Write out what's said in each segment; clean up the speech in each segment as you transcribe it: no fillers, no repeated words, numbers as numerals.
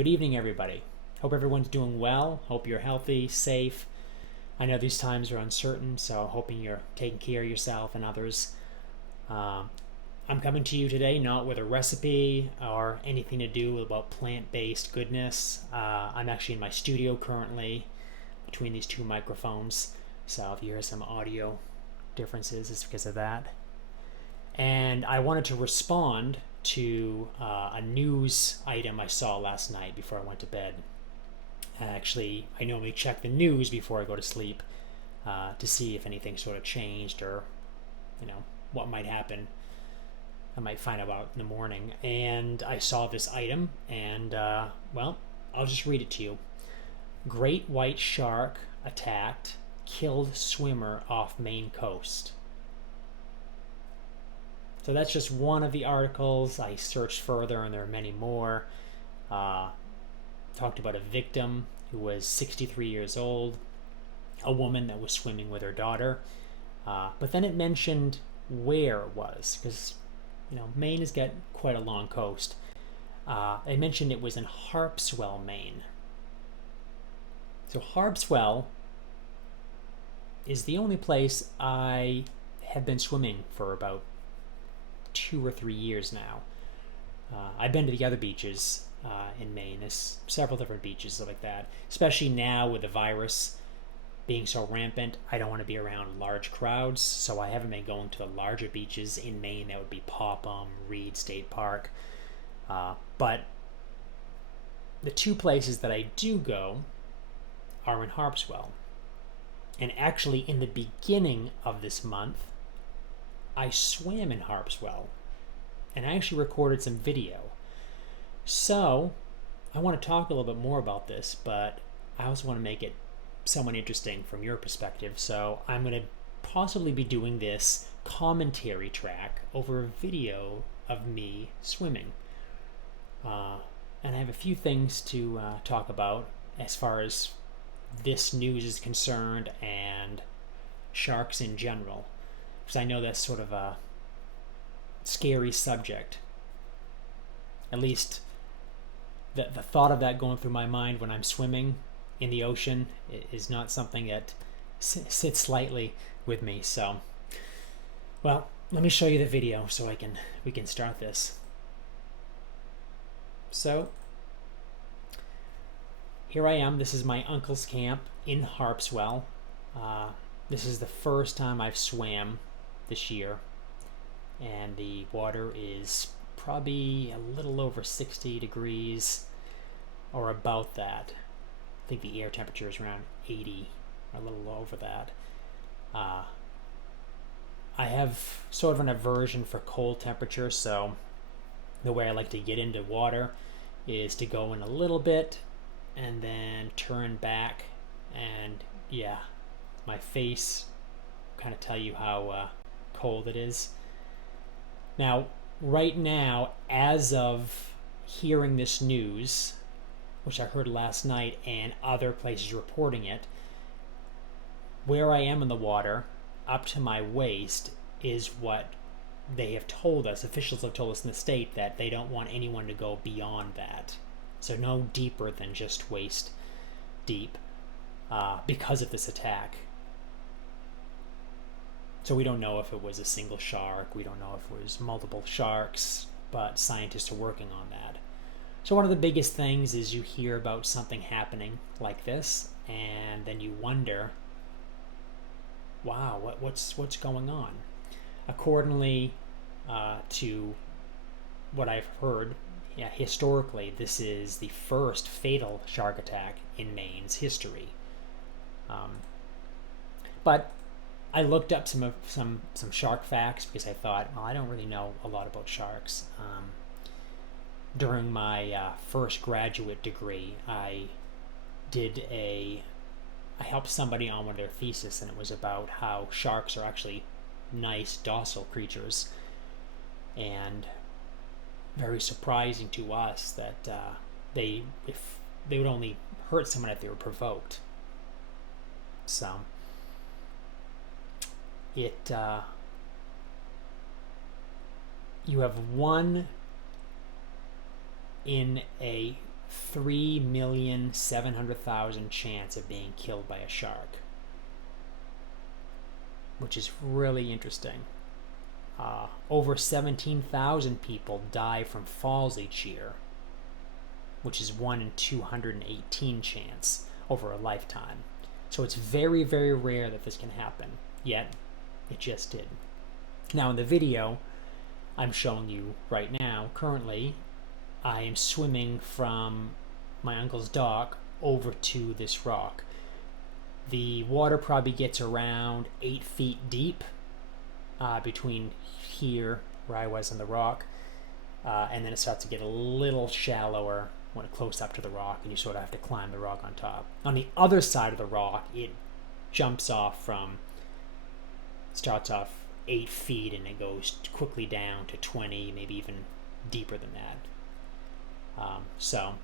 Good evening, everybody. Hope everyone's doing well. Hope you're healthy, safe. I know these times are uncertain, so hoping you're taking care of yourself and others. I'm coming to you today not with a recipe or anything to do about plant-based goodness. I'm actually in my studio currently between these two microphones, so if you hear some audio differences, it's because of that. And I wanted to respond to a news item I saw last night before I went to bed. Actually, I normally check the news before I go to sleep to see if anything sort of changed or, what might happen. I might find out in the morning. And I saw this item, and, I'll just read it to you. Great white shark attacked, killed swimmer off Maine coast. So that's just one of the articles. I searched further, and there are many more. Talked about a victim who was 63 years old, a woman that was swimming with her daughter. But then it mentioned where it was, because Maine has got quite a long coast. It mentioned it was in Harpswell, Maine. So Harpswell is the only place I have been swimming for about 2 or 3 years now. I've been to the other beaches in Maine. There's several different beaches like that. Especially now with the virus being so rampant, I don't want to be around large crowds, so I haven't been going to the larger beaches in Maine. That would be Popham, Reed State Park. But the two places that I do go are in Harpswell. And actually, in the beginning of this month, I swam in Harpswell, and I actually recorded some video. So I want to talk a little bit more about this, but I also want to make it somewhat interesting from your perspective. So I'm going to possibly be doing this commentary track over a video of me swimming. And I have a few things to talk about as far as this news is concerned and sharks in general. Because I know that's sort of a scary subject. At least the thought of that going through my mind when I'm swimming in the ocean is not something that sits lightly with me. So, let me show you the video so we can start this. So, here I am. This is my uncle's camp in Harpswell. This is the first time I've swam this year, and the water is probably a little over 60 degrees or about that. I think the air temperature is around 80 or a little over that. I have sort of an aversion for cold temperatures, so the way I like to get into water is to go in a little bit and then turn back, and my face kind of tell you how cold it is. Now, right now, as of hearing this news, which I heard last night and other places reporting it, where I am in the water, up to my waist, is what they have told us. Officials have told us in the state that they don't want anyone to go beyond that. So no deeper than just waist deep because of this attack. So we don't know if it was a single shark. We don't know if it was multiple sharks, but scientists are working on that. So one of the biggest things is you hear about something happening like this, and then you wonder, wow, what's going on? Accordingly to what I've heard, historically, this is the first fatal shark attack in Maine's history. But I looked up some shark facts because I thought, I don't really know a lot about sharks. During my first graduate degree, I helped somebody on one of their thesis, and it was about how sharks are actually nice, docile creatures, and very surprising to us that they would only hurt someone if they were provoked. So you have one in a 3,700,000 chance of being killed by a shark, which is really interesting. Over 17,000 people die from falls each year, which is 1 in 218 chance over a lifetime. So it's very, very rare that this can happen, yet it just did. Now in the video I'm showing you right now, currently, I am swimming from my uncle's dock over to this rock. The water probably gets around 8 feet deep between here, where I was on the rock, and then it starts to get a little shallower when it's close up to the rock, and you sort of have to climb the rock on top. On the other side of the rock, it jumps off starts off 8 feet, and it goes quickly down to 20, maybe even deeper than that. So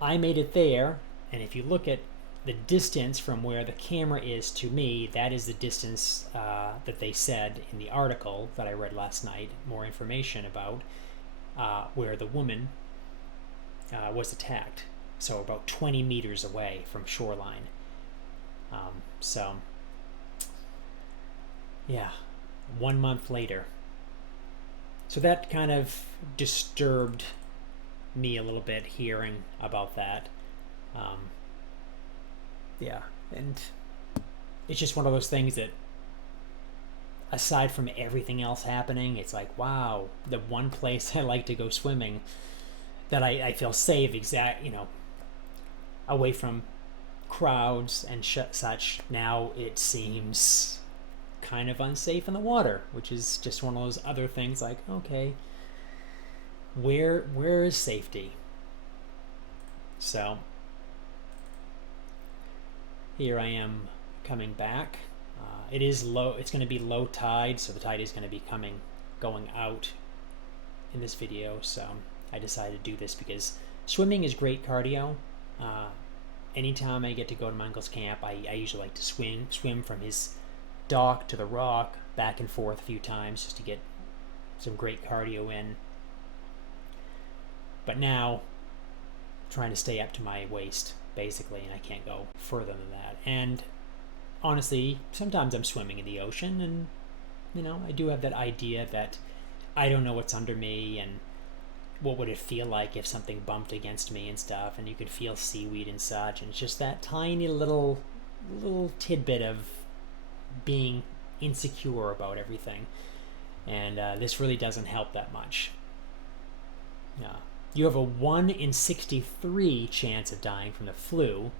I made it there, and if you look at the distance from where the camera is to me, that is the distance that they said in the article that I read last night, more information about where the woman was attacked. So about 20 meters away from shoreline. So yeah, 1 month later. So that kind of disturbed me a little bit, hearing about that. Yeah, and it's just one of those things that, aside from everything else happening, it's like, wow, the one place I like to go swimming, that I feel safe, away from crowds and such, now it seems kind of unsafe in the water, which is just one of those other things like, okay, where is safety? So here I am coming back. It is low. It's going to be low tide, so the tide is going to be going out in this video. So I decided to do this because swimming is great cardio. Anytime I get to go to my uncle's camp, I usually like to swim from his dock to the rock, back and forth a few times, just to get some great cardio in. But now, I'm trying to stay up to my waist, basically, and I can't go further than that. And honestly, sometimes I'm swimming in the ocean, and I do have that idea that I don't know what's under me, and what would it feel like if something bumped against me and stuff, and you could feel seaweed and such, and it's just that tiny little tidbit of being insecure about everything. And this really doesn't help that much. You have a 1 in 63 chance of dying from the flu,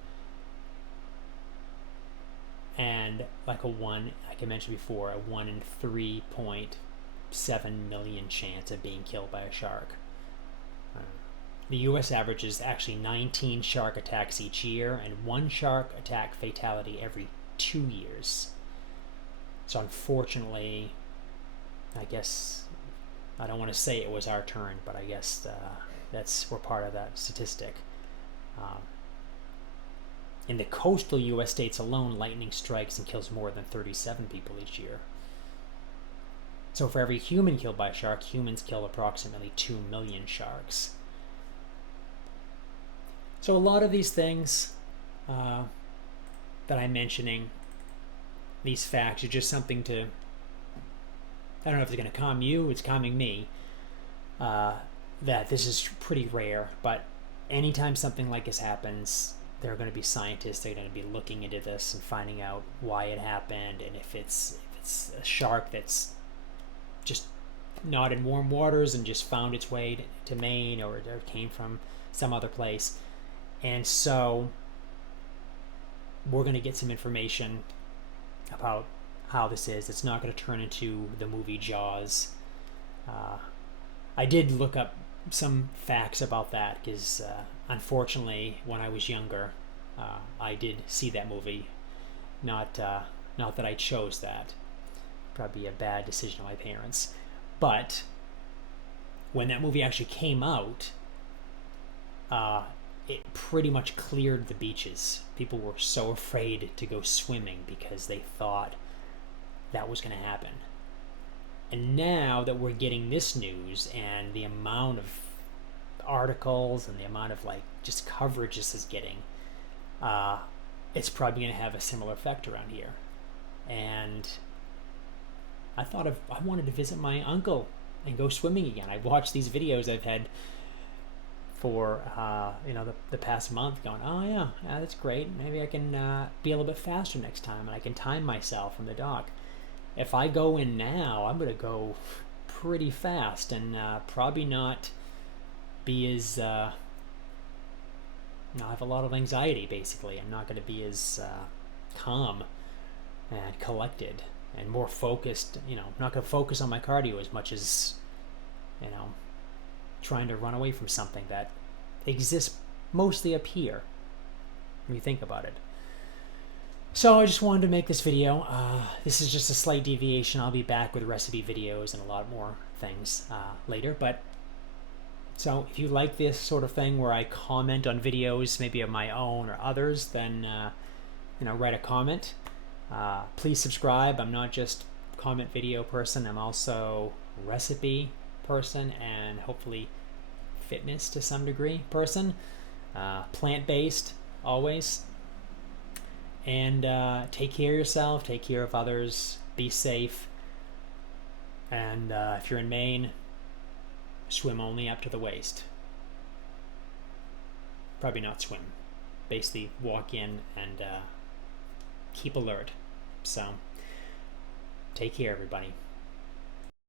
and like I mentioned before, a 1 in 3.7 million chance of being killed by a shark. The U.S. averages actually 19 shark attacks each year, and 1 shark attack fatality every 2 years. So unfortunately, I guess, I don't want to say it was our turn, but I guess we're part of that statistic. In the coastal U.S. states alone, lightning strikes and kills more than 37 people each year. So for every human killed by a shark, humans kill approximately 2 million sharks. So a lot of these things that I'm mentioning, these facts, are just something to, I don't know if it's going to calm you, it's calming me, that this is pretty rare, but anytime something like this happens, there are going to be scientists that are going to be looking into this and finding out why it happened, and if it's a shark that's just not in warm waters and just found its way to Maine, or it came from some other place. And so we're going to get some information about how this is. It's not going to turn into the movie Jaws. I did look up some facts about that because unfortunately, when I was younger, I did see that movie. Not that I chose that. Probably a bad decision of my parents. But when that movie actually came out, it pretty much cleared the beaches. People were so afraid to go swimming because they thought that was going to happen. And now that we're getting this news, and the amount of articles and the amount of like just coverage this is getting, it's probably going to have a similar effect around here. And I wanted to visit my uncle and go swimming again. I watched these videos I've had for the past month, going, oh yeah, that's great. Maybe I can be a little bit faster next time, and I can time myself from the dock. If I go in now, I'm going to go pretty fast and probably not be as I have a lot of anxiety. Basically, I'm not going to be as calm and collected and more focused. I'm not going to focus on my cardio as much as trying to run away from something that exists mostly up here when you think about it. So I just wanted to make this video. This is just a slight deviation. I'll be back with recipe videos and a lot more things later. But so if you like this sort of thing where I comment on videos, maybe of my own or others, then write a comment. Please subscribe. I'm not just comment video person. I'm also recipe person and hopefully fitness to some degree person. Plant-based always. And take care of yourself, take care of others, be safe. And if you're in Maine, swim only up to the waist. Probably not swim. Basically walk in and keep alert. So take care, everybody.